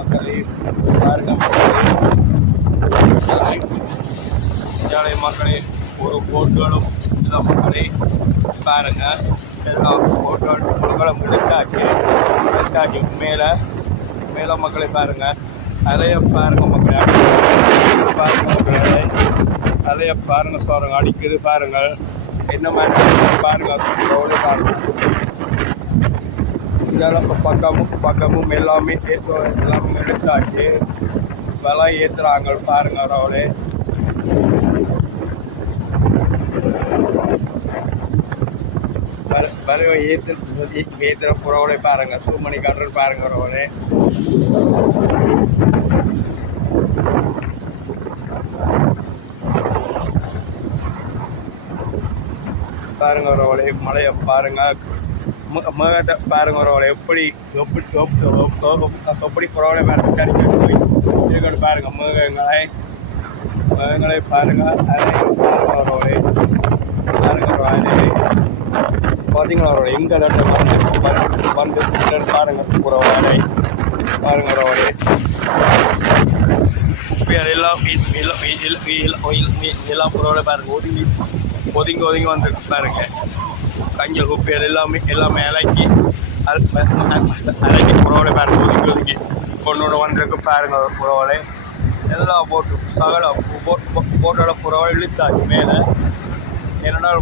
மக்களே பாருங்க மக்களே மக்களே ஒரு போட்டுகளும் இந்த மக்களே பாருங்க எல்லா போட்டுகளும் எடுத்தாச்சு மேலே மக்களை பாருங்க அதைய பாருங்க மக்களே பாருங்க மக்களே அதைய பாருங்க சோறுங்க அடிக்குது பாருங்க என்ன மாதிரி பாருங்க பாருங்க இதெல்லாம் பக்கமும் எல்லாமே எடுத்தாச்சு விலை ஏற்றுறாங்க பாருங்க ரோடு விலை ஏற்றுற ரோடை பாருங்க சூமணி காட்டுறது பாருங்க ரோடு பாருங்க ரோடு மலையை பாருங்க மேகத்தை பாருங்க ரோட எப்படி ரோட மேலே கடிக்கிட்டு போய் இருக்கணும் பாருங்க மேகங்களை பாருங்க ரோடு பாருங்க பார்த்தீங்களா ரோடு எங்கே வந்து பாருங்க ரோடை பாருங்க ரோடு எல்லாம் ரோட பாருங்க ஒதுங்கி வந்துருக்கு பாருங்க கஞ்சல் குப்பைகள் எல்லாமே அலைக்கி புறவலை பாருங்க ஒதுங்கி கொண்டு வந்திருக்கு பாருங்க புறவலை எல்லாம் போட்டு சகல போட்டோட புறவலை இழுத்தாச்சு மேலே ஏன்னோட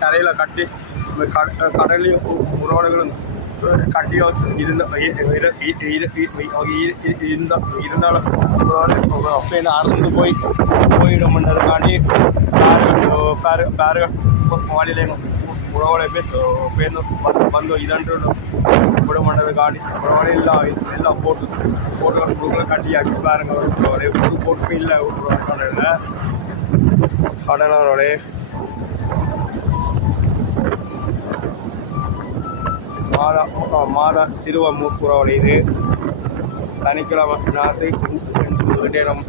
தரையில் கட்டி கடலையும் புறவலைகளும் கட்டியும் இருந்தாலும் அப்போ அறுந்து போயிடும்ன்றதுக்காண்டி பேரு மாடியில உறவுகளை பேர் வந்து இதன்று விடமாட்டதுக்காண்டி உறவுகளை எல்லாம் போட்டுகளை கட்டியாக்கி பாருங்க ஒரு போட்டு இல்லை கடனோட மாதா சிறுவமூர் புறவழி இது சனிக்கிழமை நாத்து நேரம்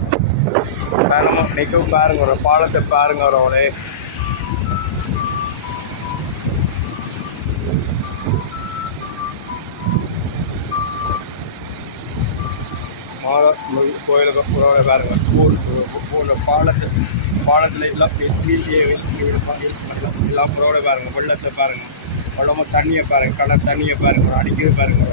நிற்கும் பாருங்க ஒரு பாலத்தை பாருங்க அவரோட மாதா கோயிலுக்கு புறவழி பாருங்க பாலத்தில் எல்லாம் புறவழி பாருங்க வெள்ளத்தை பாருங்க வெள்ளமாக தண்ணியை பாருங்க கடல் தண்ணியை பாருங்க அடிக்கிறது பாருங்க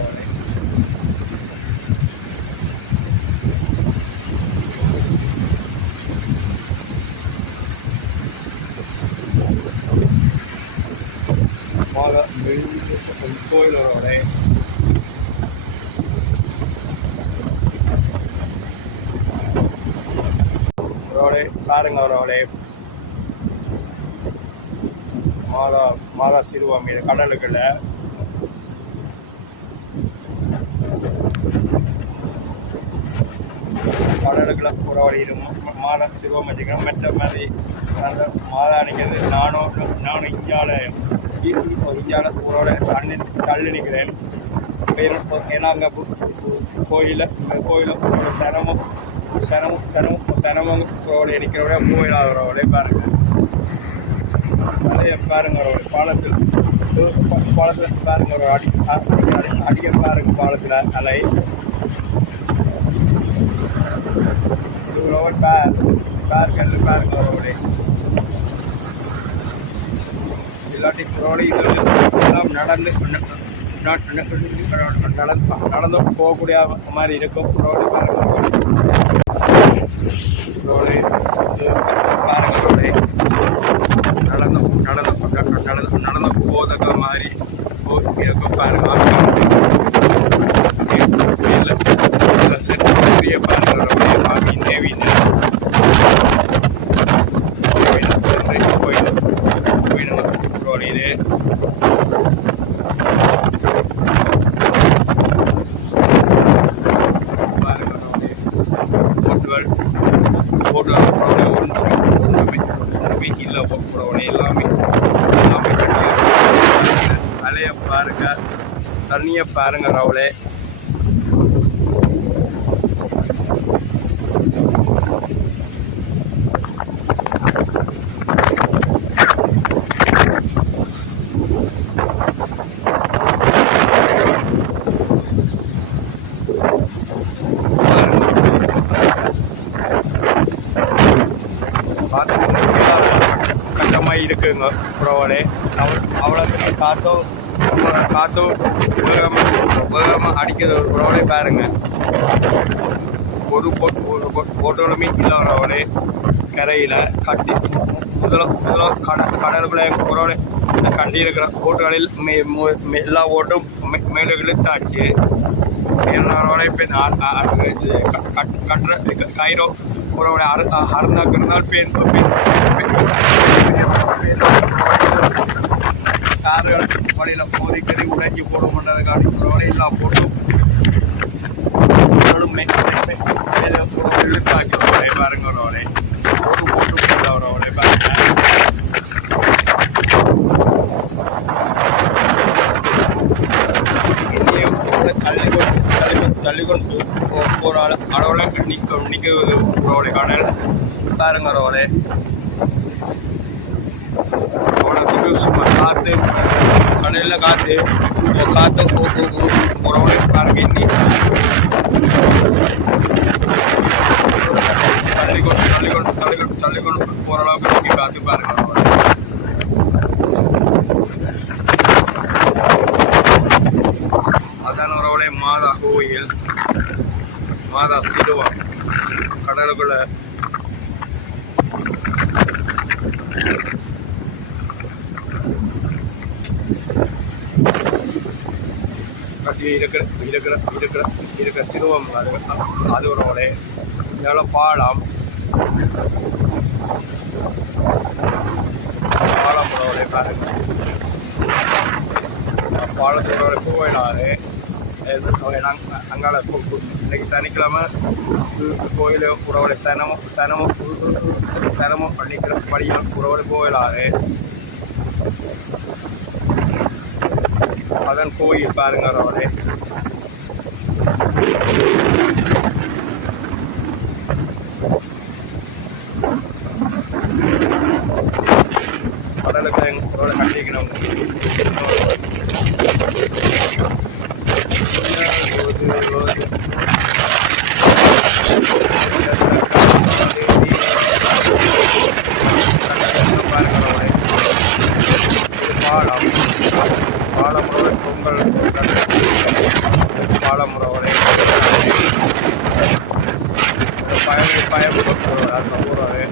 கோயிலோட பாருங்க அவரோட மாதா சிறுவம் மீது கடலுக்குள்ள புறவழி மாதா சிறுவம் வச்சுக்கிறோம் மெட்ட மாதிரி அந்த மாதா அடிக்கிறது நானும் இஞ்சால புறோட தள்ளி நிற்கிறேன் ஏன்னா அங்கே கோயிலில் சிரமம் புறோட நிற்கிறோட மூவிலாகிறோட பாருங்க அதே பாருங்க ஒரு பாலத்தில் பாருங்க ஒரு அடிக்க பாருங்க பாலத்தில் அலை கல் பாருங்க ரோடு இல்லாட்டி ரோடு இதெல்லாம் நடந்து போகக்கூடிய மாதிரி இருக்கும் ரோடு பாருங்க ரோடு பாருங்க ரோடு நடந்து போதக்க மாதிரி இருக்கும் பாருங்க சென்றிய பாருங்க இது ஒன்றுமே இல்லை எல்லாமே அலைய பாருங்க தண்ணியை பாருங்க ரவளே இருக்குங்க புறவலே அவ்வளோ காற்று வேகமாக அடிக்கிறது ஒரு புறவலே பாருங்க. ஒரு போட்டோலுமே இல்லாதவளே கரையில் கட்டி முதல்ல கடலுக்குள்ளே புறவலே கட்டி இருக்கிற போட்டுகளில் எல்லா போட்டும் மேலே இழுத்தாச்சு. எல்லாரோட கட்டுற கயிறோ புறவலை அறந்தாக்கிருந்தால் கார்கள் வழியில் மோதிக்கறி உடைஞ்சி போட மாட்டதுக்காண்டி புறவலை எல்லா போட்டும் இழுத்தாக்கி வரவளை பாருங்க. வரவளை போட்டு வரவளை பாருங்க. இன்னும் தள்ளிக்கொண்டு போகிற அளவில் நிற்கிறது ரோடு கடல் பாருங்க. ரோடு அவனுக்கு சும்மா காற்று கடலில் காற்று ரோடு பாருங்க. இன்னி தள்ளிக்கொண்டு போகிற அளவுக்கு நிற்கி காற்று பாருங்க. ரோடு அதான் ரோடே மாதா கோயில், மாதா சிலுவம் கடலுக்குள்ள கட்டி இருக்கிற சிலுவம் அது ஒரு ரோடே. இதெல்லாம் பாலம் ரோடே பாருங்க. பாலத்தோட கோயிலாறு அங்கால இன்னைக்கு சனிக்கிழமை கோயில் உறவுடைய சனமும் பள்ளிக்கிற படியும் உறவுடைய கோயிலாறு அதன் கோயில் பாருங்க. உறவுடைய கடலுக்கு உறவுடைய கட்டிக்கணும். பாலமுறை பொங்கல் பாலமுறை பயம் போகிறது.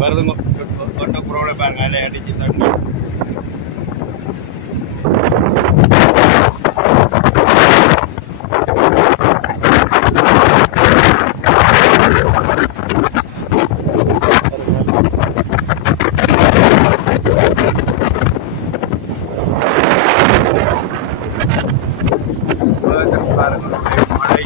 வருதுங்க கொண்ட புறவுல பாருங்க. அதில் அடிச்சு தண்ணி பாருங்க. மழை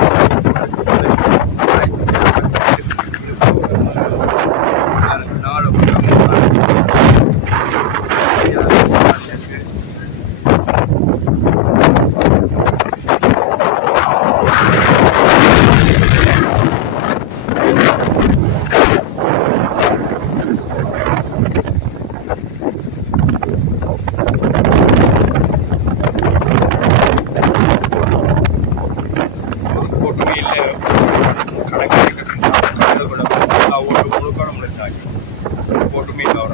போட்டு மீன் வர